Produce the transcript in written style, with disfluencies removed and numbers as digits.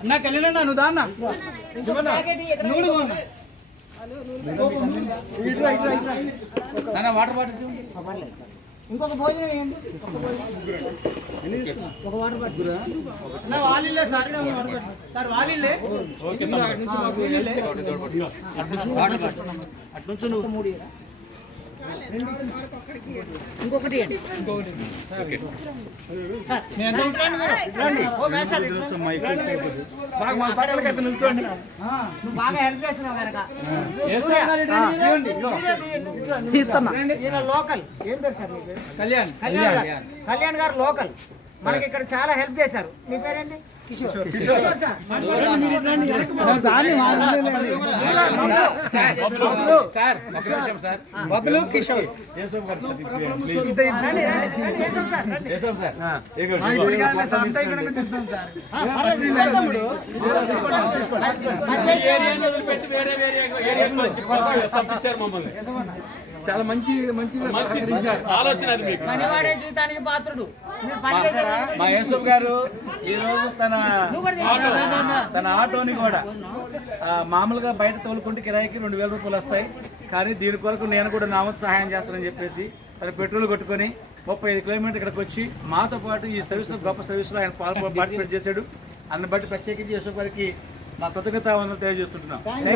అన్న కళ్యాణ నువ్వు దా అన్న వాటర్ బాటిల్స్ ఇంకొక భోజనం వేయండి ఒక వాటర్ బాటిల్ వాళ్ళే సార్ వాళ్ళే అట్నుంచి నువ్వు మూడు ఇంకొకటి బాగా హెల్ప్ చేస్తున్నావు కనుక లోకల్ ఏం పేరు సార్ మీ పేరు కళ్యాణ్ గారు లోకల్ మనకి ఇక్కడ చాలా హెల్ప్ చేశారు మీ పేరేంటి బబ్లు కిషోర్ చాలా మంచి ఆలోచన పనివాడే జీవితానికి పాత్రుడు మా యేసఫ్ గారు ఈరోజు తన ఆటోని కూడా మామూలుగా బయట తోలుకుంటే కిరాయికి 2000 రూపాయలు వస్తాయి. కానీ దీని కొరకు నేను కూడా నా వంతు సహాయం చేస్తానని చెప్పేసి తన పెట్రోల్ కొట్టుకొని 35 కిలోమీటర్లు ఇక్కడికి వచ్చి మాతో పాటు ఈ సర్వీస్లో గొప్ప సర్వీస్లో ఆయన పార్టిసిపేట్ చేశాడు. అందుని బట్టి ప్రత్యేకించి యేసఫ్ గారికి మా కృతజ్ఞతావందనలు తెలియజేస్తుంటున్నాం.